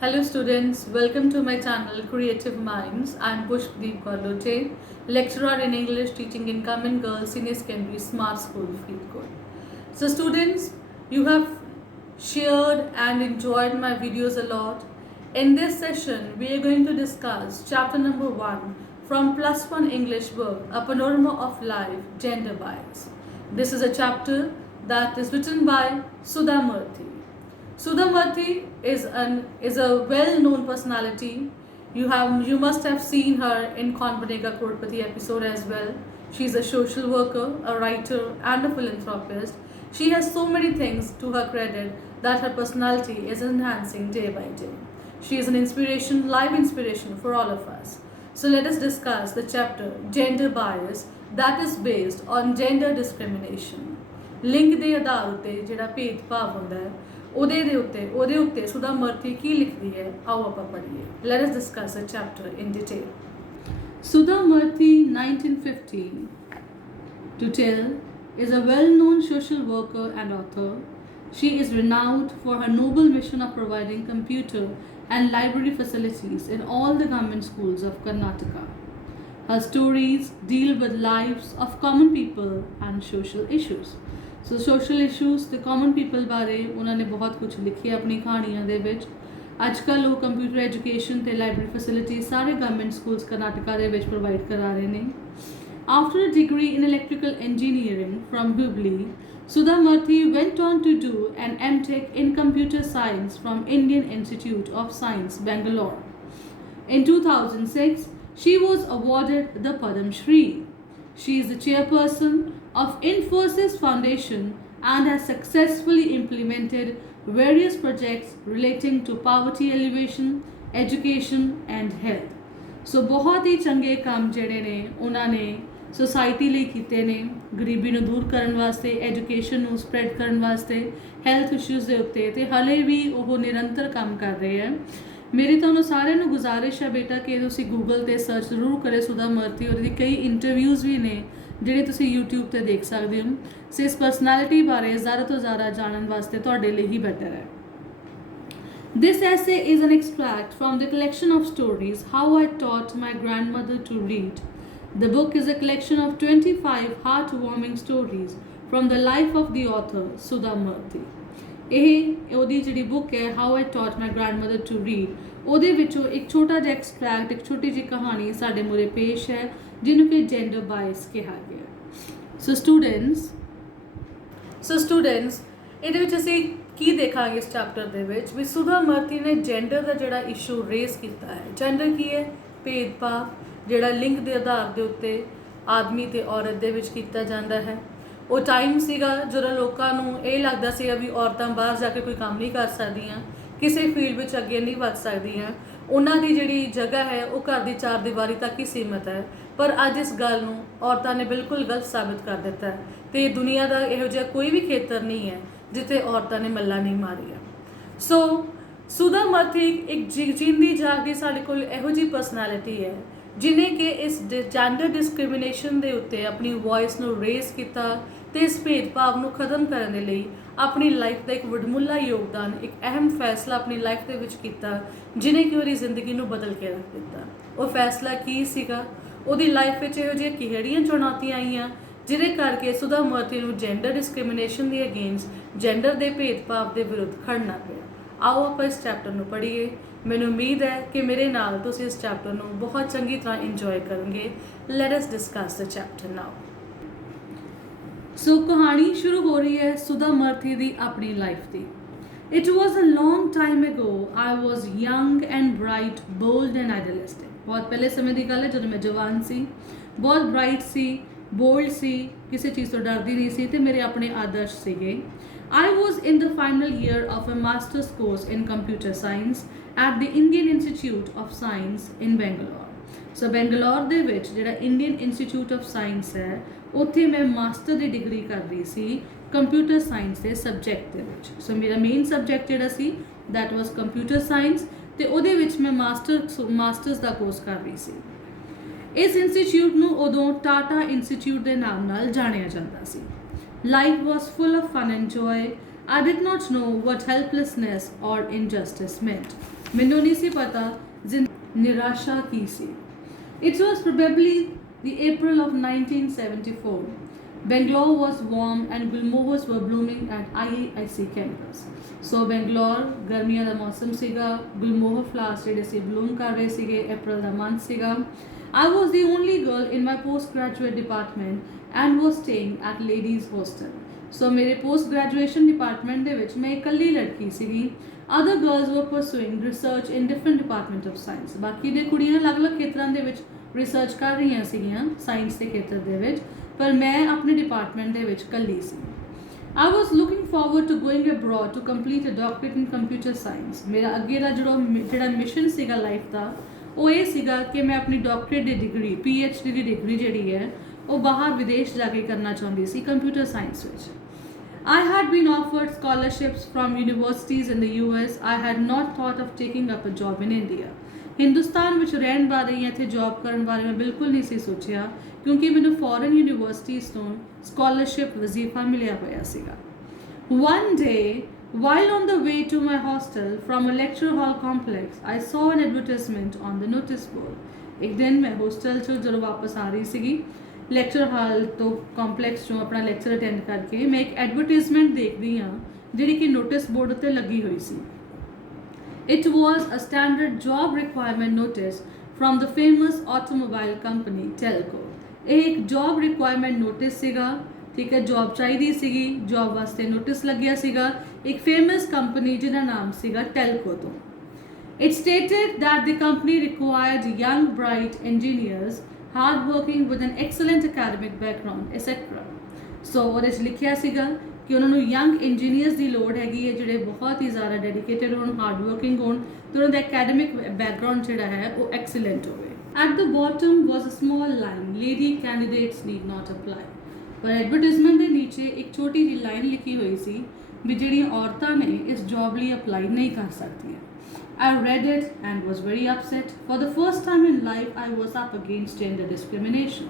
Hello students, welcome to my channel Creative Minds. I am Pushpdeep Karlote, lecturer in English teaching in Common Girls Senior Secondary Smart School, Freeport. So students, you have shared and enjoyed my videos a lot. In this session, we are going to discuss chapter number 1 from Plus One English book, A Panorama of Life, Gender Bias. This is a chapter that is written by Sudha Murthy. Sudha Murthy is a well-known personality. You must have seen her in Kaun Banega Crorepati episode as well. She's a social worker, a writer, and a philanthropist. She has so many things to her credit that her personality is enhancing day by day. She is an inspiration, live inspiration for all of us. So let us discuss the chapter Gender Bias that is based on gender discrimination. ਲਿੰਗ ਦੇ ਆਧਾਰ ਉੱਤੇ ਜਿਹੜਾ ਭੇਦਭਾਵ ਹੁੰਦਾ ਹੈ ਉਹਦੇ ਉੱਤੇ ਸੁਧਾ ਮਰਥੀ ਕੀ ਲਿਖਦੀ ਹੈ ਆਓ ਆਪਾਂ ਪੜ੍ਹੀਏ. Let us discuss the chapter in detail. Sudha Murthy 1950 to tell is a well-known social worker and author. She is renowned for her noble mission of providing computer and library facilities in all the government schools of Karnataka. Her stories deal with lives of common people and social issues. So social issues ਅਤੇ common people ਬਾਰੇ ਉਹਨਾਂ ਨੇ ਬਹੁਤ ਕੁਝ ਲਿਖਿਆ ਆਪਣੀ ਕਹਾਣੀਆਂ ਦੇ ਵਿੱਚ. ਅੱਜ ਕੱਲ੍ਹ ਉਹ ਕੰਪਿਊਟਰ ਐਜੂਕੇਸ਼ਨ ਅਤੇ ਲਾਇਬ੍ਰੇਰੀ ਫੈਸਿਲਿਟੀ ਸਾਰੇ ਗਵਰਨਮੈਂਟ ਸਕੂਲਸ ਕਰਨਾਟਕਾ ਦੇ ਵਿੱਚ ਪ੍ਰੋਵਾਈਡ ਕਰਾ ਰਹੇ ਨੇ. After a degree in electrical engineering from Hubli, Sudha Murthy went on to do an M.Tech in Computer Science from Indian Institute of Science, Bangalore. In 2006, she was awarded the Padam Shri. She is the chairperson of Infosys Foundation and has successfully implemented various projects relating to poverty alleviation, education and health. So ਬਹੁਤ ਹੀ ਚੰਗੇ ਕੰਮ ਜਿਹੜੇ ਨੇ ਉਹਨਾਂ ਨੇ society ਲਈ ਕੀਤੇ ਨੇ, ਗਰੀਬੀ ਨੂੰ ਦੂਰ ਕਰਨ ਵਾਸਤੇ, ਐਜੂਕੇਸ਼ਨ ਨੂੰ ਸਪਰੈਡ ਕਰਨ ਵਾਸਤੇ, ਹੈਲਥ ਇਸ਼ੂਜ਼ ਦੇ ਉੱਤੇ, ਤੇ ਹਲੇ ਵੀ ਉਹ ਨਿਰੰਤਰ ਕੰਮ ਕਰ ਰਹੇ ਹੈ. ਮੇਰੀ ਤੁਹਾਨੂੰ ਸਾਰਿਆਂ ਨੂੰ ਗੁਜ਼ਾਰਿਸ਼ ਹੈ ਬੇਟਾ ਕਿ ਤੁਸੀਂ ਗੂਗਲ 'ਤੇ ਸਰਚ ਜ਼ਰੂਰ ਕਰੇ ਸੁਧਾ ਮਰਥੀ, ਉਹਦੀ ਕਈ ਇੰਟਰਵਿਊਜ਼ ਵੀ ਨੇ ਜਿਹੜੇ ਤੁਸੀਂ YouTube 'ਤੇ ਦੇਖ ਸਕਦੇ ਹੋ. ਸੋ ਇਸ ਪਰਸਨੈਲਿਟੀ ਬਾਰੇ ਜ਼ਿਆਦਾ ਤੋਂ ਜ਼ਿਆਦਾ ਜਾਣਨ ਵਾਸਤੇ ਤੁਹਾਡੇ ਲਈ ਹੀ ਬੈਟਰ ਹੈ. This essay is an extract from the collection of stories How I Taught My Grandmother to Read. The book is a collection of 25 heartwarming stories from the life of the author Sudha Murthy. ਇਹ ਉਹਦੀ ਜਿਹੜੀ book ਹੈ How I Taught My Grandmother to Read, ਉਹਦੇ ਵਿੱਚੋਂ ਇੱਕ ਛੋਟਾ ਜਿਹਾ extract, ਇੱਕ ਛੋਟੀ ਜਿਹੀ ਕਹਾਣੀ ਸਾਡੇ ਮੂਹਰੇ ਪੇਸ਼ ਹੈ ਜਿਹਨੂੰ ਕਿ ਜੈਂਡਰ ਬਾਇਸ ਕਿਹਾ ਗਿਆ. ਸੋ ਸਟੂਡੈਂਟਸ ਇਹਦੇ ਵਿੱਚ ਅਸੀਂ ਕੀ ਦੇਖਾਂਗੇ ਇਸ ਚੈਪਟਰ ਦੇ ਵਿੱਚ ਵੀ ਸੁਧਾ ਮਰਥੀ ਨੇ ਜੈਂਡਰ ਦਾ ਜਿਹੜਾ ਇਸ਼ੂ ਰੇਸ ਕੀਤਾ ਹੈ. ਜੈਂਡਰ ਕੀ ਹੈ? ਭੇਦਭਾਵ ਜਿਹੜਾ ਲਿੰਗ ਦੇ ਆਧਾਰ ਦੇ ਉੱਤੇ ਆਦਮੀ ਤੇ ਔਰਤ ਦੇ ਵਿੱਚ ਕੀਤਾ ਜਾਂਦਾ ਹੈ. ਉਹ ਟਾਈਮ ਸੀਗਾ ਜਦੋਂ ਲੋਕਾਂ ਨੂੰ ਇਹ ਲੱਗਦਾ ਸੀਗਾ ਵੀ ਔਰਤਾਂ ਬਾਹਰ ਜਾ ਕੇ ਕੋਈ ਕੰਮ ਨਹੀਂ ਕਰ ਸਕਦੀਆਂ, ਕਿਸੇ ਫੀਲਡ ਵਿੱਚ ਅੱਗੇ ਨਹੀਂ ਵੱਧ ਸਕਦੀਆਂ, ਉਹਨਾਂ ਦੀ ਜਿਹੜੀ ਜਗ੍ਹਾ ਹੈ ਉਹ ਘਰ ਦੀ ਚਾਰ ਦੀਵਾਰੀ ਤੱਕ ਹੀ ਸੀਮਤ ਹੈ. ਪਰ ਅੱਜ ਇਸ ਗੱਲ ਨੂੰ ਔਰਤਾਂ ਨੇ ਬਿਲਕੁਲ ਗਲਤ ਸਾਬਿਤ ਕਰ ਦਿੱਤਾ ਹੈ ਅਤੇ ਦੁਨੀਆ ਦਾ ਇਹੋ ਜਿਹਾ ਕੋਈ ਵੀ ਖੇਤਰ ਨਹੀਂ ਹੈ ਜਿੱਥੇ ਔਰਤਾਂ ਨੇ ਮੱਲਾਂ ਨਹੀਂ ਮਾਰੀਆਂ. ਸੋ ਸੁਧਾ ਮਰਥੀ ਇੱਕ ਜਿੰਦੀ ਜਾਗਦੀ ਸਾਡੇ ਕੋਲ ਇਹੋ ਜਿਹੀ ਪਰਸਨੈਲਿਟੀ ਹੈ ਜਿਹਨੇ ਕਿ ਇਸ ਜੈਂਡਰ ਡਿਸਕ੍ਰਿਮੀਨੇਸ਼ਨ ਦੇ ਉੱਤੇ ਆਪਣੀ ਵੋਇਸ ਨੂੰ ਰੇਸ ਕੀਤਾ ਅਤੇ ਇਸ ਭੇਦਭਾਵ ਨੂੰ ਖਤਮ ਕਰਨ ਦੇ ਲਈ ਆਪਣੀ ਲਾਈਫ ਦਾ ਇੱਕ ਵਡਮੁੱਲਾ ਯੋਗਦਾਨ, ਇੱਕ ਅਹਿਮ ਫੈਸਲਾ ਆਪਣੀ ਲਾਈਫ ਦੇ ਵਿੱਚ ਕੀਤਾ ਜਿਹਨੇ ਕਿ ਉਹਦੀ ਜ਼ਿੰਦਗੀ ਨੂੰ ਬਦਲ ਕੇ ਰੱਖ ਦਿੱਤਾ. ਉਹ ਫੈਸਲਾ ਕੀ ਸੀਗਾ? ਉਹਦੀ ਲਾਈਫ ਵਿੱਚ ਇਹੋ ਜਿਹੀਆਂ ਕਿਹੜੀਆਂ ਚੁਣੌਤੀਆਂ ਆਈਆਂ ਜਿਹਦੇ ਕਰਕੇ ਸੁਧਾ ਮਰਥੀ ਨੂੰ ਜੈਂਡਰ ਡਿਸਕ੍ਰਿਮੀਨੇਸ਼ਨ ਦੇ ਅਗੇਂਸਟ, ਜੈਂਡਰ ਦੇ ਭੇਦਭਾਵ ਦੇ ਵਿਰੁੱਧ ਖੜਨਾ ਪਿਆ. ਆਓ ਆਪਾਂ ਇਸ ਚੈਪਟਰ ਨੂੰ ਪੜ੍ਹੀਏ. ਮੈਨੂੰ ਉਮੀਦ ਹੈ ਕਿ ਮੇਰੇ ਨਾਲ ਤੁਸੀਂ ਇਸ ਚੈਪਟਰ ਨੂੰ ਬਹੁਤ ਚੰਗੀ ਤਰ੍ਹਾਂ ਇੰਜੋਏ ਕਰੋਗੇ. ਲੈਟ ਅਸ ਡਿਸਕਸ ਦ ਚੈਪਟਰ ਨਾਓ. ਸੋ ਕਹਾਣੀ ਸ਼ੁਰੂ ਹੋ ਰਹੀ ਹੈ ਸੁਧਾ ਮਰਥੀ ਦੀ ਆਪਣੀ life the. It was a long time ago. I was young and bright, bold and idealistic. ਬਹੁਤ ਪਹਿਲੇ ਸਮੇਂ ਦੀ ਗੱਲ ਹੈ ਜਦੋਂ ਮੈਂ ਜਵਾਨ ਸੀ, ਬਹੁਤ ਬ੍ਰਾਈਟ ਸੀ, ਬੋਲਡ ਸੀ, ਕਿਸੇ ਚੀਜ਼ ਤੋਂ ਡਰਦੀ ਨਹੀਂ ਸੀ ਅਤੇ ਮੇਰੇ ਆਪਣੇ ਆਦਰਸ਼ ਸੀਗੇ. I was in the final year of a master's course in computer science at the Indian Institute of Science in Bangalore. So Bangalore ਦੇ ਵਿੱਚ ਜਿਹੜਾ Indian Institute of Science ਹੈ ਉੱਥੇ ਮੈਂ ਮਾਸਟਰ ਦੀ ਡਿਗਰੀ ਕਰ ਰਹੀ ਸੀ ਕੰਪਿਊਟਰ ਸਾਇੰਸ ਦੇ subject ਦੇ ਵਿੱਚ. ਸੋ ਮੇਰਾ ਮੇਨ ਸਬਜੈਕਟ ਜਿਹੜਾ ਸੀ ਦੈਟ ਵਾਜ਼ ਕੰਪਿਊਟਰ ਸਾਇੰਸ ਅਤੇ ਉਹਦੇ ਵਿੱਚ ਮੈਂ ਮਾਸਟਰਸ ਦਾ ਕੋਰਸ ਕਰ ਰਹੀ ਸੀ. ਇਸ ਇੰਸਟੀਚਿਊਟ ਨੂੰ ਉਦੋਂ ਟਾਟਾ ਇੰਸਟੀਚਿਊਟ ਦੇ ਨਾਮ ਨਾਲ ਜਾਣਿਆ ਜਾਂਦਾ ਸੀ. Life was full of fun and joy. I did not know what helplessness or injustice meant. ਮੈਨੂੰ ਨਹੀਂ ਸੀ ਪਤਾ ਨਿਰਾਸ਼ਾ ਕੀ ਸੀ। It was probably the April of 1974. Bangalore was warm and gulmohars were blooming at IISc campus. So Bangalore गर्मियां ਦਾ मौसम ਸੀਗਾ, gulmohar flowers ਜਿਹੜੇ ਸੀ bloom ਕਰ ਰਹੇ ਸੀਗੇ, April ਦਾ month ਸੀਗਾ। I was the only girl in my postgraduate department and was staying at ladies hostel. So ਮੇਰੇ post graduation department ਦੇ ਵਿੱਚ ਮੈਂ ਇਕੱਲੀ ਲੜਕੀ ਸੀਗੀ। Other girls were pursuing research in different department of science. ਬਾਕੀ ਦੇ ਕੁੜੀਆਂ ਅਲੱਗ-ਅਲੱਗ ਖੇਤਰਾਂ ਦੇ ਵਿੱਚ ਰਿਸਰਚ ਕਰ ਰਹੀਆਂ ਸੀਗੀਆਂ ਸਾਇੰਸ ਦੇ ਖੇਤਰ ਦੇ ਵਿੱਚ, ਪਰ ਮੈਂ ਆਪਣੇ ਡਿਪਾਰਟਮੈਂਟ ਦੇ ਵਿੱਚ ਇਕੱਲੀ ਸੀ। I was looking forward to going abroad to complete a doctorate in computer science. ਮੇਰਾ ਅੱਗੇ ਦਾ ਜਿਹੜਾ ਮਿਸ਼ਨ ਸੀਗਾ ਲਾਈਫ ਦਾ ਉਹ ਇਹ ਸੀਗਾ ਕਿ ਮੈਂ ਆਪਣੀ ਡਾਕਟਰੇਟ ਦੀ ਡਿਗਰੀ PhD ਦੀ ਡਿਗਰੀ ਜਿਹੜੀ ਹੈ ਉਹ ਬਾਹਰ ਵਿਦੇਸ਼ ਜਾ ਕੇ ਕਰਨਾ ਚਾਹੁੰਦੀ ਸੀ ਕੰਪਿਊਟਰ ਸਾਇੰਸ ਵਿੱਚ। I had been offered scholarships from universities in the US. I had not thought of taking up a job in India. Hindustan ਵਿੱਚ ਰਹਿਣ ਬਾਰੇ ਜਾਂ ਇੱਥੇ ਜੌਬ ਕਰਨ ਬਾਰੇ ਮੈਂ ਬਿਲਕੁਲ ਨਹੀਂ ਸੀ ਸੋਚਿਆ, ਕਿਉਂਕਿ ਮੈਨੂੰ ਫੋਰਨ ਯੂਨੀਵਰਸਿਟੀਜ਼ ਤੋਂ ਸਕਾਲਰਸ਼ਿਪ ਵਜ਼ੀਫਾ ਮਿਲਿਆ ਹੋਇਆ ਸੀਗਾ। One day, while on the way to my hostel from a lecture hall complex, I saw an advertisement on the notice board. ਇੱਕ ਦਿਨ ਮੈਂ ਹੋਸਟਲ 'ਚੋਂ ਜਦੋਂ ਵਾਪਸ ਆ ਰਹੀ ਸੀਗੀ ਲੈਕਚਰ ਹਾਲ ਤੋਂ ਕੰਪਲੈਕਸ 'ਚੋਂ ਆਪਣਾ ਲੈਕਚਰ ਅਟੈਂਡ ਕਰਕੇ, ਮੈਂ ਇੱਕ ਐਡਵਰਟਾਈਜ਼ਮੈਂਟ ਦੇਖਦੀ ਹਾਂ ਜਿਹੜੀ ਕਿ ਨੋਟਿਸ ਬੋਰਡ ਉੱਤੇ ਲੱਗੀ ਹੋਈ ਸੀ। It was a standard job requirement notice from the famous automobile company Telco. ਇਹ ਇੱਕ job requirement notice ਸੀਗਾ, ਠੀਕ ਹੈ, ਜੌਬ ਚਾਹੀਦੀ ਸੀਗੀ, ਜੌਬ ਵਾਸਤੇ ਨੋਟਿਸ ਲੱਗਿਆ ਸੀਗਾ ਇੱਕ ਫੇਮਸ ਕੰਪਨੀ ਜਿਹਦਾ ਨਾਮ ਸੀਗਾ ਟੈਲਕੋ ਤੋਂ। It stated that the company required young bright engineers hard working with an excellent academic background etc. So ਉਹਦੇ 'ਚ ਲਿਖਿਆ ਸੀਗਾ ਕਿ ਉਹਨਾਂ ਨੂੰ ਯੰਗ ਇੰਜੀਨੀਅਰਸ ਦੀ ਲੋੜ ਹੈਗੀ ਹੈ ਜਿਹੜੇ ਬਹੁਤ ਹੀ ਜ਼ਿਆਦਾ ਡੈਡੀਕੇਟਡ ਹੋਣ, ਹਾਰਡ ਵਰਕਿੰਗ ਹੋਣ ਤੇ ਉਹਨਾਂ ਦਾ ਐਕੈਡਮਿਕ ਬੈਕਗਰਾਉਂਡ ਜਿਹੜਾ ਹੈ ਉਹ ਐਕਸੀਲੈਂਟ ਹੋਵੇ। At the bottom was a small line, lady candidates need not apply. ਪਰ ਐਡਵਰਟਾਈਜ਼ਮੈਂਟ ਦੇ ਨੀਚੇ ਇੱਕ ਛੋਟੀ ਜਿਹੀ ਲਾਈਨ ਲਿਖੀ ਹੋਈ ਸੀ ਵੀ ਜਿਹੜੀਆਂ ਔਰਤਾਂ ਨੇ ਇਸ ਜੌਬ ਲਈ ਅਪਲਾਈ ਨਹੀਂ ਕਰ ਸਕਦੀਆਂ। I read it and was very upset. For the first time in life, I was up against gender discrimination.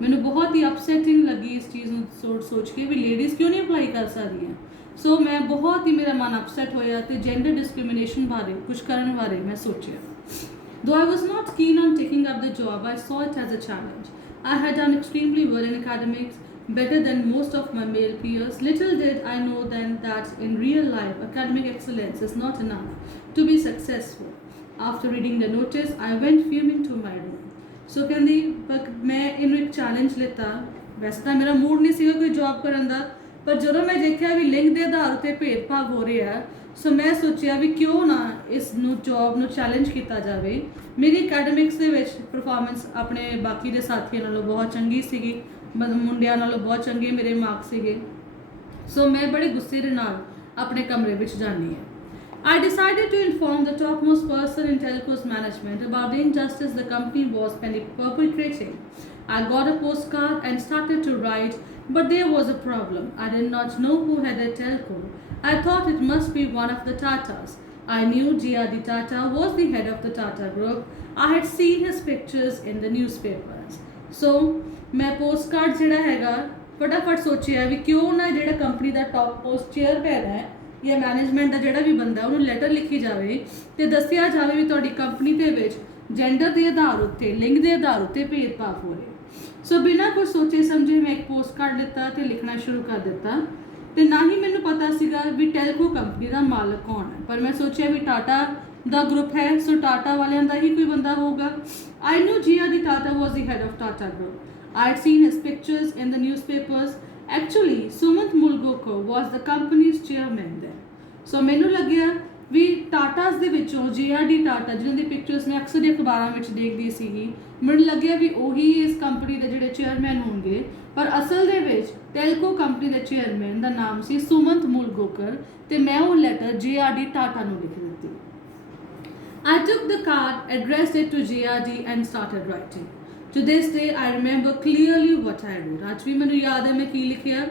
ਮੈਨੂੰ ਬਹੁਤ ਹੀ ਅਪਸੈਟਿੰਗ ਲੱਗੀ ਇਸ ਚੀਜ਼ ਨੂੰ ਸੋਚ ਕੇ ਵੀ ਲੇਡੀਜ਼ ਕਿਉਂ ਨਹੀਂ ਅਪਲਾਈ ਕਰ ਸਕਦੀਆਂ। ਸੋ ਮੈਂ ਬਹੁਤ ਹੀ ਮੇਰਾ ਮਨ ਅਪਸੈਟ ਹੋਇਆ ਤੇ ਜੈਂਡਰ ਡਿਸਕ੍ਰਿਮੀਨੇਸ਼ਨ ਬਾਰੇ ਕੁਝ ਕਰਨ ਬਾਰੇ ਮੈਂ ਸੋਚਿਆ। Though I was not keen on taking up the job, I saw it as a challenge. I had done extremely well in academics, better than most of my male peers. Little did I know then that in real life, academic excellence is not enough to be successful. After reading the notice, I went fuming to my room. ਸੋ ਕਹਿੰਦੀ ਮੈਂ ਇਹਨੂੰ ਇੱਕ challenge ਲਿੱਤਾ। ਵੈਸੇ ਤਾਂ ਮੇਰਾ mood ਨਹੀਂ ਸੀਗਾ ਕੋਈ ਜੌਬ ਕਰਨ ਦਾ, ਪਰ ਜਦੋਂ ਮੈਂ ਦੇਖਿਆ ਵੀ ਲਿੰਗ ਦੇ ਆਧਾਰ ਉੱਤੇ ਭੇਦਭਾਵ ਹੋ ਰਿਹਾ, ਸੋ ਮੈਂ ਸੋਚਿਆ ਵੀ ਕਿਉਂ ਨਾ ਇਸ ਨੂੰ ਜੌਬ ਨੂੰ ਚੈਲੰਜ ਕੀਤਾ ਜਾਵੇ। ਮੇਰੀ ਅਕੈਡਮਿਕਸ ਦੇ ਵਿੱਚ ਪਰਫਾਰਮੈਂਸ ਆਪਣੇ ਬਾਕੀ ਦੇ ਸਾਥੀਆਂ ਨਾਲੋਂ ਬਹੁਤ ਚੰਗੀ ਸੀਗੀ, ਮੁੰਡਿਆਂ ਨਾਲੋਂ ਬਹੁਤ ਚੰਗੇ ਮੇਰੇ ਮਾਰਕਸ ਸੀਗੇ। ਸੋ ਮੈਂ ਬੜੇ ਗੁੱਸੇ ਦੇ ਨਾਲ ਆਪਣੇ ਕਮਰੇ ਵਿੱਚ ਜਾਂਦੀ ਹਾਂ। I decided to inform the topmost person in Telco's management about the injustice the company was perpetrating. I got a postcard and started to write, but there was a problem. I did not know who headed Telco. I thought it must be one of the Tatas. I knew G.R.D. Tata was the head of the Tata Group. I had seen his pictures in the newspapers. So, मैं postcard ਜਿਹੜਾ ਹੈਗਾ फटाफट सोचिया भी क्यों ना ਜਿਹੜਾ company ਦਾ top post chairman ਹੈ ਜਾਂ ਮੈਨੇਜਮੈਂਟ ਦਾ ਜਿਹੜਾ ਵੀ ਬੰਦਾ ਉਹਨੂੰ ਲੈਟਰ ਲਿਖੀ ਜਾਵੇ ਤੇ ਦੱਸਿਆ ਜਾਵੇ ਵੀ ਤੁਹਾਡੀ ਕੰਪਨੀ ਦੇ ਵਿੱਚ ਜੈਂਡਰ ਦੇ ਆਧਾਰ ਉੱਤੇ, ਲਿੰਗ ਦੇ ਆਧਾਰ ਉੱਤੇ ਭੇਦਭਾਵ ਹੋ ਰਿਹਾ। ਸੋ ਬਿਨਾਂ ਕੁਝ ਸੋਚੇ ਸਮਝੇ ਮੈਂ ਇੱਕ ਪੋਸਟ ਕਾਰਡ ਲਿੱਤਾ ਤੇ ਲਿਖਣਾ ਸ਼ੁਰੂ ਕਰ ਦਿੱਤਾ। ਤੇ ਨਾ ਹੀ ਮੈਨੂੰ ਪਤਾ ਸੀਗਾ ਵੀ ਟੈਲਕੋ ਕੰਪਨੀ ਦਾ ਮਾਲਕ ਕੌਣ ਹੈ, ਪਰ ਮੈਂ ਸੋਚਿਆ ਵੀ ਟਾਟਾ ਦਾ ਗਰੁੱਪ ਹੈ, ਸੋ ਟਾਟਾ ਵਾਲਿਆਂ ਦਾ ਹੀ ਕੋਈ ਬੰਦਾ ਹੋਊਗਾ। I knew G.R.D. Tata was the head of Tata Group. I had seen his pictures in the newspapers. Actually, Sumant Mulgokar was the company's chairman then. So ਮੈਨੂੰ ਲੱਗਿਆ ਵੀ ਟਾਟਾਸ ਦੇ ਵਿੱਚੋਂ G.R.D. ਟਾਟਾ ਜਿਹਨਾਂ ਦੀ ਪਿਕਚਰਸ ਮੈਂ ਅਕਸਰ ਅਖਬਾਰਾਂ ਵਿੱਚ ਦੇਖਦੀ ਸੀਗੀ, ਮੈਨੂੰ ਲੱਗਿਆ ਵੀ ਉਹੀ ਇਸ ਕੰਪਨੀ ਦੇ ਜਿਹੜੇ ਚੇਅਰਮੈਨ ਹੋਣਗੇ। ਪਰ ਅਸਲ ਦੇ ਵਿੱਚ ਟੈਲਕੋ ਕੰਪਨੀ ਦੇ ਚੇਅਰਮੈਨ ਦਾ ਨਾਮ ਸੀ ਸੁਮੰਤ ਮੁਲਗੋਕਰ ਤੇ ਮੈਂ ਉਹ ਲੈਟਰ G.R.D. ਟਾਟਾ ਨੂੰ ਲਿਖ ਦਿੱਤੀ। I took the card, addressed it to G.R.D. and started writing. To this day, I remember clearly what I wrote. आज भी मैंने याद है मैं की लिखिया।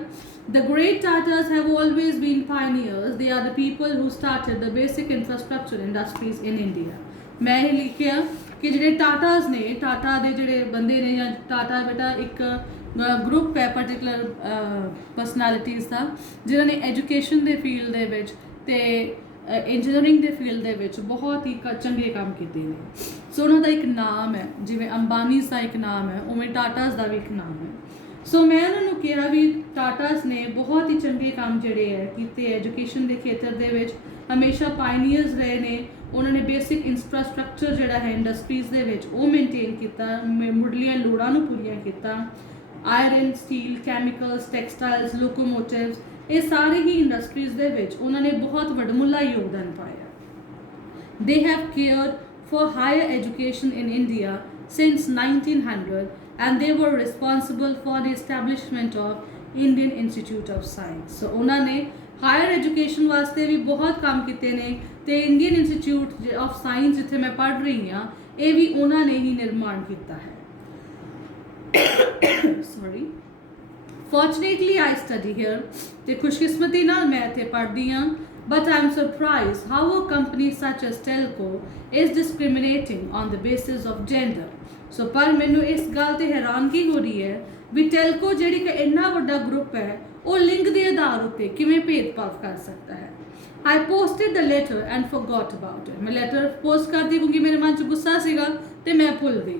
The great Tatas have always been pioneers. They are the people who started the basic infrastructure industries in India. मैं ये लिखिया कि ਜਿਹੜੇ ਟਾਟਾਸ ਨੇ, ਟਾਟਾ ਦੇ ਜਿਹੜੇ ਬੰਦੇ ਨੇ ਜਾਂ ਟਾਟਾ ਬੇਟਾ ਇੱਕ ਗਰੁੱਪ ਹੈ ਪਰਟੀਕੂਲਰ ਪਰਸਨੈਲਿਟੀਜ਼ ਦਾ, ਜਿਨ੍ਹਾਂ ਨੇ ਐਜੂਕੇਸ਼ਨ ਦੇ ਫੀਲਡ ਦੇ ਵਿੱਚ ਤੇ ਇੰਜੀਨੀਅਰਿੰਗ ਦੇ ਫੀਲਡ ਦੇ ਵਿੱਚ ਬਹੁਤ ਹੀ ਚੰਗੇ ਕੰਮ ਕੀਤੇ ਨੇ। ਸੋ ਉਹਨਾਂ ਦਾ ਇੱਕ ਨਾਮ ਹੈ, ਜਿਵੇਂ ਅੰਬਾਨੀਜ਼ ਦਾ ਇੱਕ ਨਾਮ ਹੈ, ਉਵੇਂ ਟਾਟਾਸ ਦਾ ਵੀ ਇੱਕ ਨਾਮ ਹੈ। ਸੋ ਮੈਂ ਉਹਨਾਂ ਨੂੰ ਕਿਹਾ ਵੀ ਟਾਟਾਸ ਨੇ ਬਹੁਤ ਹੀ ਚੰਗੇ ਕੰਮ ਜਿਹੜੇ ਹੈ ਕੀਤੇ ਐਜੂਕੇਸ਼ਨ ਦੇ ਖੇਤਰ ਦੇ ਵਿੱਚ, ਹਮੇਸ਼ਾ ਪਾਇਨੀਅਰਸ ਰਹੇ ਨੇ। ਉਹਨਾਂ ਨੇ ਬੇਸਿਕ ਇਨਫਰਾਸਟਰਕਚਰ ਜਿਹੜਾ ਹੈ ਇੰਡਸਟਰੀਜ਼ ਦੇ ਵਿੱਚ ਉਹ ਮੇਨਟੇਨ ਕੀਤਾ, ਮੁੱਢਲੀਆਂ ਲੋੜਾਂ ਨੂੰ ਪੂਰੀਆਂ ਕੀਤਾ। ਆਇਰਨ, ਸਟੀਲ, ਕੈਮੀਕਲਸ, ਟੈਕਸਟਾਈਲਸ, ਲੋਕੋਮੋਟਿਵਸ, ਇਹ ਸਾਰੇ ਹੀ ਇੰਡਸਟਰੀਜ਼ ਦੇ ਵਿੱਚ ਉਹਨਾਂ ਨੇ ਬਹੁਤ ਵੱਡਮੁੱਲਾ ਯੋਗਦਾਨ ਪਾਇਆ। They have cared for higher education in India since 1900 and they were responsible for the establishment of Indian Institute of Science. So ਉਹਨਾਂ ਨੇ ਹਾਇਰ ਐਜੂਕੇਸ਼ਨ ਵਾਸਤੇ ਵੀ ਬਹੁਤ ਕੰਮ ਕੀਤੇ ਨੇ ਤੇ ਇੰਡੀਅਨ ਇੰਸਟੀਚਿਊਟ ਆਫ ਸਾਇੰਸ ਜਿੱਥੇ ਮੈਂ ਪੜ੍ਹ ਰਹੀ ਹਾਂ ਇਹ ਵੀ ਉਹਨਾਂ ਨੇ ਹੀ ਨਿਰਮਾਣ ਕੀਤਾ ਹੈ। ਸੌਰੀ, ਫੋਰਚੂਨੇਟਲੀ ਆਈ ਸਟੱਡੀ ਹੇਅਰ, ਤੇ ਖੁਸ਼ਕਿਸਮਤੀ ਨਾਲ ਮੈਂ ਇੱਥੇ ਪੜ੍ਹਦੀ ਹਾਂ। But I am surprised how a company such as Telco is discriminating on the basis of gender. So ਪਰ ਮੈਨੂੰ ਇਸ ਗੱਲ ਤੇ ਹੈਰਾਨਗੀ ਹੋ ਰਹੀ ਹੈ ਵੀ ਟੈਲਕੋ ਜਿਹੜੀ ਕਿ ਇੰਨਾ ਵੱਡਾ ਗਰੁੱਪ ਹੈ ਉਹ ਲਿੰਗ ਦੇ ਆਧਾਰ ਉੱਤੇ ਕਿਵੇਂ ਭੇਦਭਾਵ ਕਰ ਸਕਦਾ ਹੈ। I posted the letter and forgot about it. ਮੈਂ ਲੈਟਰ ਪੋਸਟ ਕਰਦੀ ਕਿਉਂਕਿ ਮੇਰੇ ਮਨ 'ਚ ਗੁੱਸਾ ਸੀਗਾ ਤੇ ਮੈਂ ਭੁੱਲ ਗਈ।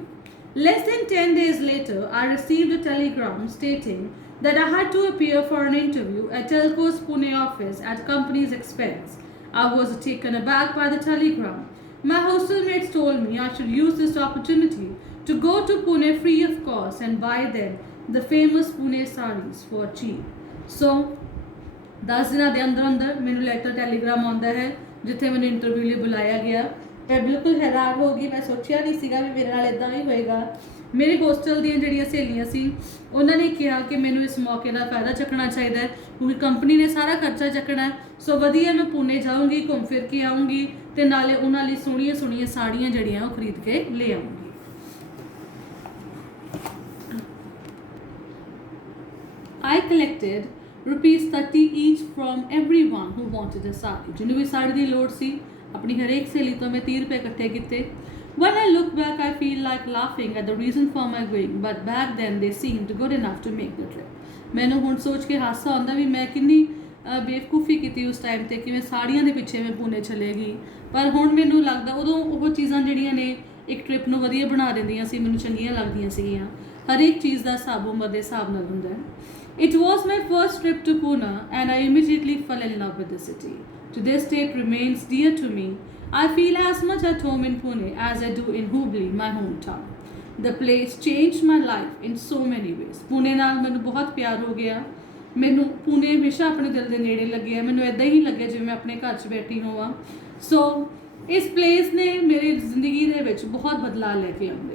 Less than 10 days later, I received a telegram stating that I had to appear for an interview at Telco's Pune office at company's expense. I was taken aback by the telegram. My hostel mates told me I should use this opportunity to go to Pune free of cost and buy them the famous Pune sarees for cheap. So, 10 ਦਿਨਾਂ ਦੇ ਅੰਦਰ ਮੈਨੂੰ letter Telegram ਆਉਂਦਾ ਹੈ ਜਿੱਥੇ ਮੈਨੂੰ interview ਲਈ ਬੁਲਾਇਆ ਗਿਆ। ਮੈਂ ਬਿਲਕੁਲ ਹੈਰਾਨ ਹੋ ਗਈ, ਮੈਂ ਸੋਚਿਆ ਨਹੀਂ ਸੀਗਾ ਵੀ ਮੇਰੇ ਨਾਲ ਇੱਦਾਂ ਹੀ ਹੋਏਗਾ। ਮੇਰੇ ਹੋਸਟਲ ਦੀਆਂ ਜਿਹੜੀਆਂ ਸਹੇਲੀਆਂ ਸੀ ਉਹਨਾਂ ਨੇ ਕਿਹਾ ਕਿ ਮੈਨੂੰ ਇਸ ਮੌਕੇ ਦਾ ਫਾਇਦਾ ਚੱਕਣਾ ਚਾਹੀਦਾ ਹੈ ਕਿਉਂਕਿ ਕੰਪਨੀ ਨੇ ਸਾਰਾ ਖਰਚਾ ਚੱਕਣਾ। ਸੋ ਵਧੀਆ, ਮੈਂ ਪੁਣੇ ਜਾਊਂਗੀ, ਘੁੰਮ ਫਿਰ ਕੇ ਆਊਂਗੀ ਤੇ ਨਾਲੇ ਉਹਨਾਂ ਲਈ ਸੋਹਣੀਆਂ ਸੋਹਣੀਆਂ ਸਾੜੀਆਂ ਜਿਹੜੀਆਂ ਉਹ ਖਰੀਦ ਕੇ ਲੈ ਆਊਂਗੀ। I collected ₹30 each from everyone who wanted a sari. ਜਿਹਨੂੰ ਵੀ ਸਾੜੀ ਦੀ ਲੋੜ ਸੀ ਆਪਣੀ ਹਰੇਕ ਸਹੇਲੀ ਤੋਂ ਮੈਂ 30 ਰੁਪਏ ਇਕੱਠੇ ਕੀਤੇ। When I look back, I feel like laughing at the reason for my going, but back then they seemed good enough to make the trip. ਮੈਨੂੰ ਹੁਣ ਸੋਚ ਕੇ ਹਾਸਾ ਆਉਂਦਾ ਵੀ ਮੈਂ ਕਿੰਨੀ ਬੇਵਕੂਫੀ ਕੀਤੀ ਉਸ ਟਾਈਮ ਤੇ ਕਿ ਮੈਂ ਸਾੜੀਆਂ ਦੇ ਪਿੱਛੇ ਮੈਂ ਪੁਣੇ ਚਲੇ ਗਈ। ਪਰ ਹੁਣ ਮੈਨੂੰ ਲੱਗਦਾ ਉਦੋਂ ਉਹ ਚੀਜ਼ਾਂ ਜਿਹੜੀਆਂ ਨੇ ਇੱਕ ਟ੍ਰਿਪ ਨੂੰ ਵਧੀਆ ਬਣਾ ਦਿੰਦੀਆਂ ਸੀ, ਮੈਨੂੰ ਚੰਗੀਆਂ ਲੱਗਦੀਆਂ ਸੀਗੀਆਂ। ਹਰੇਕ ਚੀਜ਼ ਦਾ ਹਿਸਾਬ ਉਮਰ ਦੇ ਹਿਸਾਬ ਨਾਲ ਹੁੰਦਾ ਹੈ। It was my first trip to Pune and I immediately fell in love with the city. To this day it remains dear to me. I feel as much at home in Pune as I do in Hubli, my hometown. The place changed my life in so many ways. Pune ਨਾਲ ਮੈਨੂੰ ਬਹੁਤ ਪਿਆਰ ਹੋ ਗਿਆ। ਮੈਨੂੰ ਪੁਣੇ ਹਮੇਸ਼ਾ ਆਪਣੇ ਦਿਲ ਦੇ ਨੇੜੇ ਲੱਗਿਆ। ਮੈਨੂੰ ਇਦਾਂ ਹੀ ਲੱਗਿਆ ਜਿਵੇਂ ਮੈਂ ਆਪਣੇ ਘਰ 'ਚ ਬੈਠੀ ਹੋਵਾਂ। ਸੋ ਇਸ ਪਲੇਸ ਨੇ ਮੇਰੀ ਜ਼ਿੰਦਗੀ ਦੇ ਵਿੱਚ ਬਹੁਤ ਬਦਲਾਅ ਲੈ ਕੇ ਆਉਂਦੇ।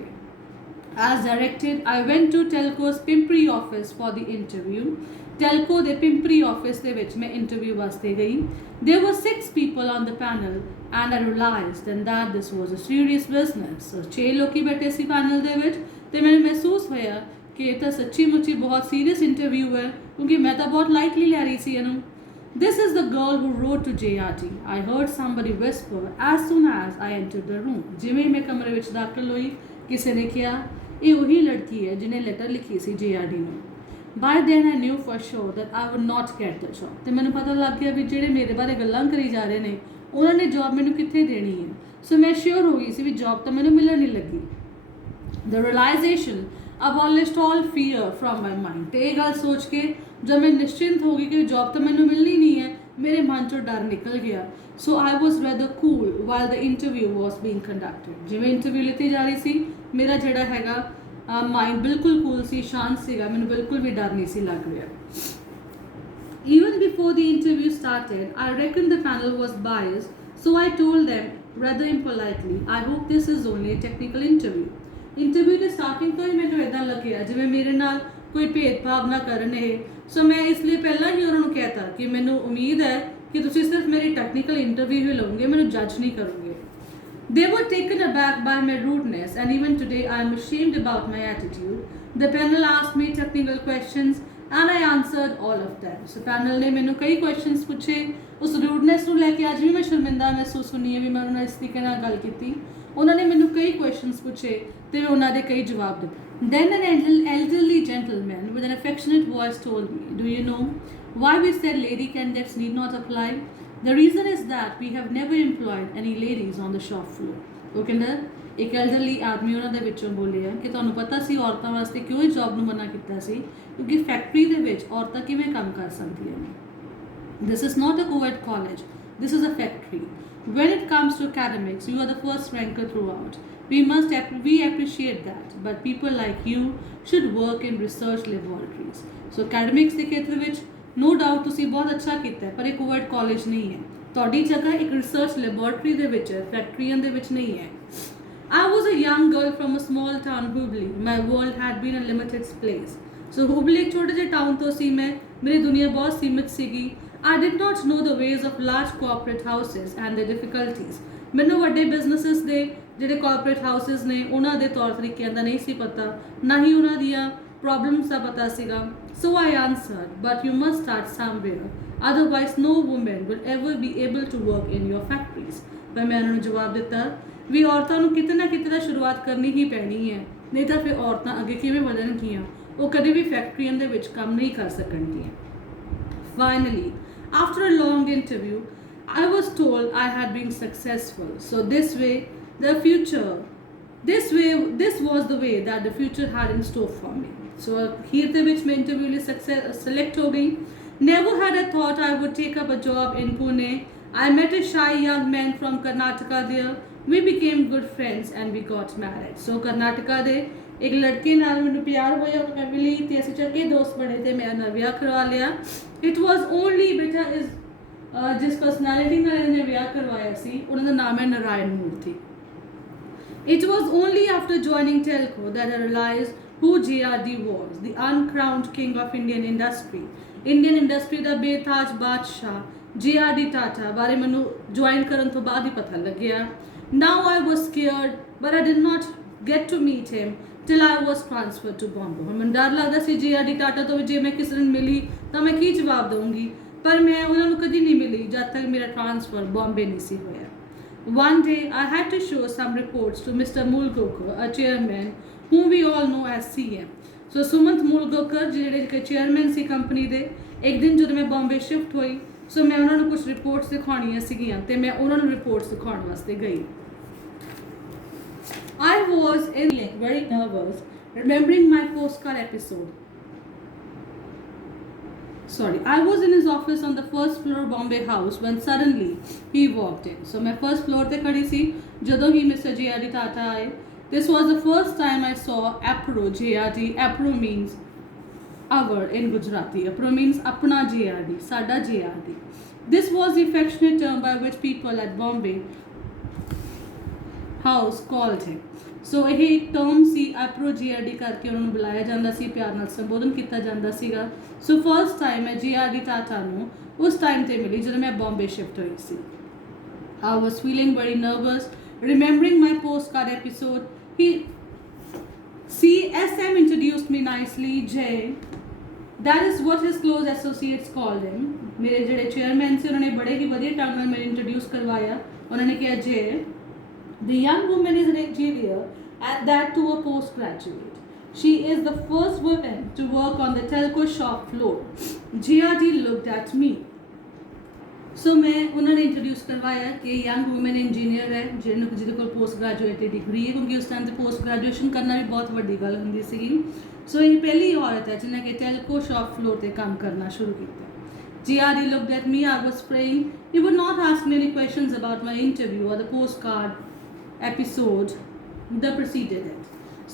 As directed, I went to Telco's Pimpri office for the interview. Telco ਦੇ Pimpri office ਦੇ ਵਿੱਚ ਮੈਂ interview ਵਾਸਤੇ ਗਈ। There were 6 people on the panel and I realized then that this was a serious business. So 6 ਲੋਕੀ ਬੈਠੇ ਸੀ panel ਦੇ ਵਿੱਚ ਤੇ ਮੈਨੂੰ ਮਹਿਸੂਸ ਹੋਇਆ ਕਿ ਇਹ ਤਾਂ ਸੱਚੀ ਮੁੱਚੀ ਬਹੁਤ ਸੀਰੀਅਸ ਇੰਟਰਵਿਊ ਹੈ ਕਿਉਂਕਿ ਮੈਂ ਤਾਂ ਬਹੁਤ ਲਾਈਟਲੀ ਲੈ ਰਹੀ ਸੀ ਇਹਨੂੰ। This is the girl who wrote to JRT. I heard somebody whisper as soon as I entered the room. ਜਿਵੇਂ ਮੈਂ ਕਮਰੇ ਵਿੱਚ ਦਾਖਲ ਹੋਈ ਕਿਸੇ ਨੇ ਕਿਹਾ ਇਹ ਉਹੀ ਲੜਕੀ ਹੈ ਜਿਹਨੇ ਲੈਟਰ ਲਿਖੀ ਸੀ JRT ਨੂੰ। By then I knew for sure that I would not get the job. ਤੇ ਮੈਨੂੰ ਪਤਾ ਲੱਗ ਗਿਆ ਵੀ ਜਿਹੜੇ ਮੇਰੇ ਬਾਰੇ ਗੱਲਾਂ ਕਰੀ ਜਾ ਰਹੇ ਨੇ ਉਹਨਾਂ ਨੇ ਜੌਬ ਮੈਨੂੰ ਕਿੱਥੇ ਦੇਣੀ ਹੈ। ਸੋ ਮੈਂ ਸ਼ੋਰ ਹੋ ਗਈ ਸੀ ਵੀ ਜੌਬ ਤਾਂ ਮੈਨੂੰ ਮਿਲਣ ਨਹੀਂ ਲੱਗੀ। The realization abolished all fear from my mind. ਤੇ ਇਹ ਗੱਲ ਸੋਚ ਕੇ ਜਦ ਮੈਂ ਨਿਸ਼ਚਿੰਤ ਹੋ ਗਈ ਕਿ ਜੌਬ ਤਾਂ ਮੈਨੂੰ ਮਿਲਣੀ ਨਹੀਂ ਹੈ ਮੇਰੇ ਮਨ 'ਚੋਂ ਡਰ ਨਿਕਲ ਗਿਆ। ਸੋ I was rather cool while the interview was being conducted. ਜਿਵੇਂ ਇੰਟਰਵਿਊ ਲਿੱਤੀ ਜਾ ਰਹੀ ਸੀ ਮੇਰਾ ਜਿਹੜਾ ਹੈਗਾ ਮਾਈਂਡ ਬਿਲਕੁਲ ਕੂਲ ਸੀ, ਸ਼ਾਂਤ ਸੀਗਾ, ਮੈਨੂੰ ਬਿਲਕੁਲ ਵੀ ਡਰ ਨਹੀਂ ਸੀ ਲੱਗ ਰਿਹਾ। Even before the interview started, I reckoned the panel was biased, so I told them rather impolitely, I hope this is only a technical interview. Interview ਦੇ ਸਟਾਰਟਿੰਗ ਤੋਂ ਹੀ ਮੈਨੂੰ ਇੱਦਾਂ ਲੱਗਿਆ ਜਿਵੇਂ ਮੇਰੇ ਨਾਲ ਕੋਈ ਭੇਦਭਾਵ ਨਾ ਕਰਨ ਇਹ। ਸੋ ਮੈਂ ਇਸ ਲਈ ਪਹਿਲਾਂ ਹੀ ਉਹਨਾਂ ਨੂੰ ਕਹਿਤਾ ਕਿ ਮੈਨੂੰ ਉਮੀਦ ਹੈ ਕਿ ਤੁਸੀਂ ਸਿਰਫ ਮੇਰੀ ਟੈਕਨੀਕਲ ਇੰਟਰਵਿਊ ਹੀ ਲਓਗੇ, ਮੈਨੂੰ ਜੱਜ ਨਹੀਂ ਕਰੋਗੇ। They were taken aback by my rudeness and even today I am ashamed about my attitude. The panel asked me technical questions and I answered all of them. So panel ਨੇ ਮੈਨੂੰ ਕਈ questions ਪੁੱਛੇ। ਉਸ rudeness ਨੂੰ ਲੈ ਕੇ ਅੱਜ ਵੀ ਮੈਂ ਸ਼ਰਮਿੰਦਾ ਮਹਿਸੂਸ ਹੁੰਦੀ ਹਾਂ ਵੀ ਮੈਂ ਉਹਨਾਂ ਨਾਲ ਇਸ ਤਰੀਕੇ ਨਾਲ ਗੱਲ ਕੀਤੀ। ਉਹਨਾਂ ਨੇ ਮੈਨੂੰ ਕਈ questions ਪੁੱਛੇ ਤੇ ਮੈਂ ਉਹਨਾਂ ਦੇ ਕਈ ਜਵਾਬ ਦਿੱਤੇ। Then an elderly gentleman with an affectionate voice told me, do you know why we said lady candidates need not apply? The reason is that we have never employed any ladies on the shop floor. ਉਹ ਕਹਿੰਦਾ ਇੱਕ elderly ਆਦਮੀ ਉਹਨਾਂ ਦੇ ਵਿੱਚੋਂ ਬੋਲਿਆ ਕਿ ਤੁਹਾਨੂੰ ਪਤਾ ਸੀ ਔਰਤਾਂ ਵਾਸਤੇ ਕਿਉਂ ਇਹ ਜੌਬ ਨੂੰ ਮਨਾ ਕੀਤਾ ਸੀ, ਕਿਉਂਕਿ ਫੈਕਟਰੀ ਦੇ ਵਿੱਚ ਔਰਤਾਂ ਕਿਵੇਂ ਕੰਮ ਕਰ ਸਕਦੀਆਂ ਨੇ। This is not a co-ed college. This is a factory. When it comes to academics, you are the first ranker throughout. We appreciate that, but people like you should work in research laboratories. So academics ਦੇ ਖੇਤਰ ਵਿੱਚ no doubt ਤੁਸੀਂ ਬਹੁਤ ਅੱਛਾ ਕੀਤਾ ਹੈ, ਪਰ ਇਹ co-ed college ਨਹੀਂ ਹੈ। ਤੁਹਾਡੀ ਜਗ੍ਹਾ ਇੱਕ ਰਿਸਰਚ ਲੈਬੋਰੇਟਰੀ ਦੇ ਵਿੱਚ ਹੈ, ਫੈਕਟਰੀਆਂ ਦੇ ਵਿੱਚ ਨਹੀਂ ਹੈ। I was a young girl from a small town, Hubli. My world had been a limited place. So Hubli एक छोटे से टाउन तो सी मैं, मेरी दुनिया बहुत सीमित सीगी। I did not know the ways of large corporate houses and their difficulties. ਮੈਨੂੰ ਵੱਡੇ ਬਿਜ਼ਨੈਸਸ ਦੇ ਜਿਹੜੇ ਕਾਰਪੋਰੇਟ ਹਾਊਸਿਸ ਨੇ ਉਹਨਾਂ ਦੇ ਤੌਰ ਤਰੀਕਿਆਂ ਦਾ ਨਹੀਂ ਸੀ ਪਤਾ, ਨਾ ਹੀ ਉਹਨਾਂ ਦੀਆਂ ਪ੍ਰੋਬਲਮਸ ਦਾ ਪਤਾ ਸੀਗਾ। So I answered, but you must start somewhere. Otherwise no woman will ever be able to work in your factories. ਪਰ ਮੈਂ ਉਹਨਾਂ ਨੂੰ ਜਵਾਬ ਦਿੱਤਾ ਵੀ ਔਰਤਾਂ ਨੂੰ ਕਿਤੇ ਨਾ ਕਿਤੇ ਦਾ ਸ਼ੁਰੂਆਤ ਕਰਨੀ ਹੀ ਪੈਣੀ ਹੈ, ਨਹੀਂ ਤਾਂ ਫਿਰ ਔਰਤਾਂ ਅੱਗੇ ਕਿਵੇਂ ਵਧਣਗੀਆਂ, ਉਹ ਕਦੇ ਵੀ ਫੈਕਟਰੀਆਂ ਦੇ ਵਿੱਚ ਕੰਮ ਨਹੀਂ ਕਰ ਸਕਣਗੀਆਂ। Finally, after a long interview, I was told I had been successful. So this was the way that the future had in store for me. So here the which my interview is select ho gayi. Never had I thought I would take up a job in Pune. I met a shy young man from Karnataka there. We became good friends and we got married. So Karnataka ਦੇ ਇੱਕ ਲੜਕੇ ਨਾਲ ਮੈਨੂੰ ਪਿਆਰ ਹੋਇਆ, ਉਹ ਮੈਂ ਮਿਲੀ ਤੇ ਅਸੀਂ ਚੰਗੇ ਦੋਸਤ ਬਣੇ ਤੇ ਮੈਂ ਉਹਨਾਂ ਵਿਆਹ ਕਰਵਾ ਲਿਆ। It was only ਬੇਟਾ ਜਿਸ ਪਰਸਨੈਲਿਟੀ ਨਾਲ ਇਹਨੇ ਵਿਆਹ ਕਰਵਾਇਆ ਸੀ ਉਹਨਾਂ ਦਾ ਨਾਮ ਹੈ ਨਾਰਾਇਣ ਮੂਰਤੀ। It was only after joining Telco that I realized who JRD was, the uncrowned king of Indian industry. Indian industry ਦਾ ਬੇਤਾਜ ਬਾਦਸ਼ਾਹ JRD Tata ਬਾਰੇ ਮੈਨੂੰ ਜੁਆਇਨ ਕਰਨ ਤੋਂ ਬਾਅਦ ਹੀ ਪਤਾ ਲੱਗਿਆ। Now I was scared, but I did not get to meet him till I was transferred to Bombay. ਮੈਨੂੰ ਡਰ ਲੱਗਦਾ ਸੀ JRD Tata ਤੋਂ ਜੇ ਮੈਂ ਕਿਸੇ ਨੂੰ ਮਿਲੀ ਤਾਂ ਮੈਂ ਕੀ ਜਵਾਬ ਦਊਂਗੀ, ਪਰ ਮੈਂ ਉਹਨਾਂ ਨੂੰ ਕਦੀ ਨਹੀਂ ਮਿਲੀ ਜਦ ਤੱਕ ਮੇਰਾ ਟ੍ਰਾਂਸਫਰ ਬੰਬੇ ਨਹੀਂ ਸੀ ਹੋਇਆ। One day I had to show some reports to Mr. Mulgokar, a chairman whom we all know as CM. So Sumant Mulgokar ਜਿਹੜੇ ਕਿ ਚੇਅਰਮੈਨ ਸੀ ਕੰਪਨੀ ਦੇ, ਇੱਕ ਦਿਨ ਜਦੋਂ ਮੈਂ ਬੰਬੇ ਸ਼ਿਫਟ ਹੋਈ ਸੋ ਮੈਂ ਉਹਨਾਂ ਨੂੰ ਕੁਝ ਰਿਪੋਰਟਸ ਦਿਖਾਉਣੀਆਂ ਸੀਗੀਆਂ ਤੇ ਮੈਂ ਉਹਨਾਂ ਨੂੰ ਰਿਪੋਰਟਸ ਦਿਖਾਉਣ ਵਾਸਤੇ ਗਈ। I was very nervous, remembering my postcard episode. I was in his office on the first floor Bombay house when suddenly he walked in. So मैं first floor te khadi si ਜਦੋਂ ਹੀ Mr. JRD Tata ਆਏ। This was the first time I saw APRO JRD. APRO means our in Gujarati. APRO means apna JRD, sada JRD. This was the affectionate term by which people at Bombay house called him. ਸੋ ਇਹ ਇੱਕ term ਸੀ APRO JRD ਕਰਕੇ ਉਹਨਾਂ ਨੂੰ ਬੁਲਾਇਆ ਜਾਂਦਾ ਸੀ, ਪਿਆਰ ਨਾਲ ਸੰਬੋਧਨ ਕੀਤਾ ਜਾਂਦਾ ਸੀਗਾ। ਸੋ ਫਸਟ ਟਾਈਮ ਮੈਂ JRD Tata ਨੂੰ ਉਸ ਟਾਈਮ ਤੇ ਮਿਲੀ ਜਦੋਂ ਮੈਂ ਬੰਬੇ ਸ਼ਿਫਟ ਹੋਈ ਸੀ। I was feeling very nervous, remembering my postcard episode. SM introduced me nicely, Jay. That is what his close associates called him. ਮੇਰੇ ਜਿਹੜੇ ਚੇਅਰਮੈਨ ਸੀ ਉਹਨਾਂ ਨੇ ਬੜੇ ਹੀ ਵਧੀਆ ਢੰਗ ਨਾਲ ਮੈਨੂੰ ਇੰਟਰੋਡਿਊਸ ਕਰਵਾਇਆ। ਉਹਨਾਂ ਨੇ ਕਿਹਾ Jay, the young woman is an engineer and that too a postgraduate. She is the first woman to work on the Telco shop floor. JRD looked at me. So मैं उन्होंने इंट्रोड्यूस करवाया कि young women engineer है ਜਿਹਦੇ ਕੋਲ post graduate degree ਹੈ, ਕਿਉਂਕਿ ਉਸ ਟਾਈਮ ਤੇ ਪੋਸਟ ਗ੍ਰੈਜੂਏਸ਼ਨ ਕਰਨਾ ਵੀ ਬਹੁਤ ਵੱਡੀ ਗੱਲ ਹੁੰਦੀ ਸੀਗੀ। ਸੋ ਇਹ ਪਹਿਲੀ ਔਰਤ ਹੈ ਜਿਹਨੇ ਕਿ ਟੈਲਕੋ ਸ਼ਾਪ ਫਲੋਰ ਤੇ ਕੰਮ ਕਰਨਾ ਸ਼ੁਰੂ ਕੀਤਾ। JRD looked at me. I was praying he would not ask me any questions about my interview or the postcard episode that preceded it.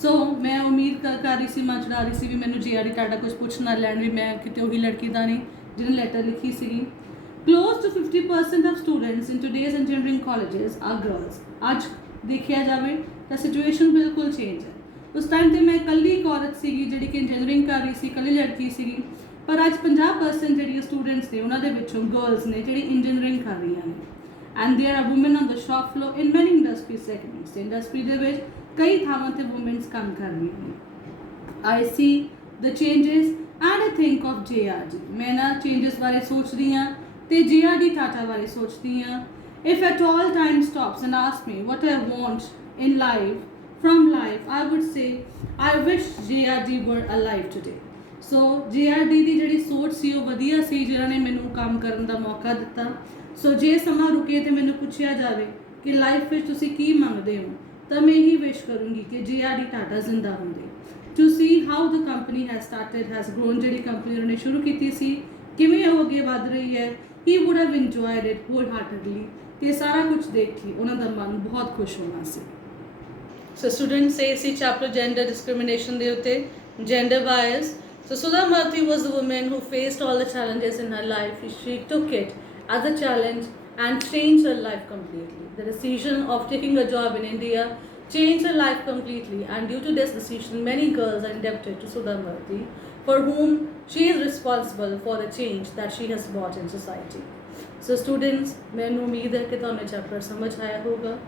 So मैं उम्मीद कर रही सी, मैं चढ़ा रही सी भी मैंने JRD Tata कुछ पूछना लैंड भी मैं किते ਉਹੀ ਲੜਕੀ ਦਾ ਨਹੀਂ ਜਿਹਨੇ ਲੈਟਰ ਲਿਖੀ ਸੀਗੀ। Close to 50% of students in today's engineering colleges are girls. ਅੱਜ ਦੇਖਿਆ ਜਾਵੇ ਤਾਂ ਸਿਚੁਏਸ਼ਨ ਬਿਲਕੁਲ ਚੇਂਜ ਹੈ। ਉਸ ਟਾਈਮ ਤੇ ਮੈਂ ਇਕੱਲੀ ਇੱਕ ਔਰਤ ਸੀਗੀ ਜਿਹੜੀ ਕਿ ਇੰਜੀਨੀਅਰਿੰਗ ਕਰ ਰਹੀ ਸੀ, ਇਕੱਲੀ ਲੜਕੀ ਸੀਗੀ, ਪਰ ਅੱਜ 50% ਜਿਹੜੀਆਂ ਸਟੂਡੈਂਟਸ ਨੇ ਉਹਨਾਂ ਦੇ ਵਿੱਚੋਂ ਗਰਲਸ ਨੇ ਜਿਹੜੀ ਇੰਜੀਨੀਅਰਿੰਗ ਕਰ ਰਹੀਆਂ ਨੇ। And there are women on the shop floor in many industry segments. Industry ਦੇ ਵਿੱਚ ਕਈ ਥਾਵਾਂ ਤੇ women's ਕੰਮ ਕਰ ਰਹੀਆਂ ਨੇ। I see the changes and I think of JRD. ਮੈਂ ਨਾ changes ਬਾਰੇ ਸੋਚਦੀ ਹਾਂ ਤੇ JRD Tata ਬਾਰੇ ਸੋਚਦੀ ਹਾਂ। If at all time stops and asks me what I want in life, from life, I would say I wish JRD were alive today. So JRD ਦੀ ਜਿਹੜੀ ਸੋਚ ਸੀ ਉਹ ਵਧੀਆ ਸੀ, ਜਿਨ੍ਹਾਂ ਨੇ ਮੈਨੂੰ ਕੰਮ ਕਰਨ ਦਾ ਮੌਕਾ ਦਿੱਤਾ। ਸੋ ਜੇ ਸਮਾਂ ਰੁਕੇ ਤੇ ਮੈਨੂੰ ਪੁੱਛਿਆ ਜਾਵੇ ਕਿ ਲਾਈਫ ਵਿੱਚ ਤੁਸੀਂ ਕੀ ਮੰਗਦੇ ਹੋ, ਤਾਂ ਮੈਂ ਇਹੀ ਵਿਸ਼ ਕਰੂੰਗੀ ਕਿ JRD ਟਾਟਾ ਜ਼ਿੰਦਾ ਹੁੰਦੇ, to see how the company has started has grown. ਜਿਹੜੀ ਕੰਪਨੀ ਉਹਨਾਂ ਨੇ ਸ਼ੁਰੂ ਕੀਤੀ ਸੀ ਕਿਵੇਂ ਉਹ ਅੱਗੇ ਵੱਧ ਰਹੀ ਹੈ, he would have enjoyed it wholeheartedly. ਤੇ ਸਾਰਾ ਕੁਝ ਦੇਖ ਕੇ ਉਹਨਾਂ ਦਾ ਮਨ ਬਹੁਤ ਖੁਸ਼ ਹੋਣਾ ਸੀ। ਸੋ ਸਟੂਡੈਂਟਸ, ਇਹ ਸੀ ਚੈਪਟਰ ਜੈਂਡਰ ਡਿਸਕ੍ਰਿਮੀਨੇਸ਼ਨ ਦੇ ਉੱਤੇ, gender ਬਾਇਸ। So Sudha Murthy was the woman who faced all the challenges in her life. She took it as a challenge and changed her life completely. The decision of taking a job in India changed her life completely, and due to this decision, many girls are indebted to Sudha Murthy, for whom she is responsible for the change that she has brought in society. So students, ਮੈਨੂੰ ਉਮੀਦ ਹੈ ਕਿ ਤੁਹਾਨੂੰ chapter ਸਮਝ ਆਇਆ ਹੋਗਾ।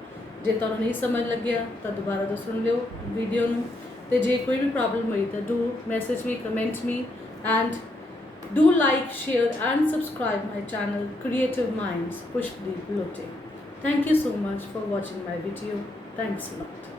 ਜੇ ਤੁਹਾਨੂੰ ਨਹੀਂ ਸਮਝ ਲੱਗਿਆ ਤਾਂ ਦੁਬਾਰਾ ਤੋਂ ਸੁਣ ਲਿਓ ਵੀਡੀਓ ਨੂੰ, ਤੇ ਜੇ ਕੋਈ ਵੀ ਪ੍ਰੋਬਲਮ ਹੋਈ ਤਾਂ do message me, comment me, and do like, share and subscribe my channel Creative Minds Pushpdeep Lote. Thank you so much for watching my video. Thanks a lot.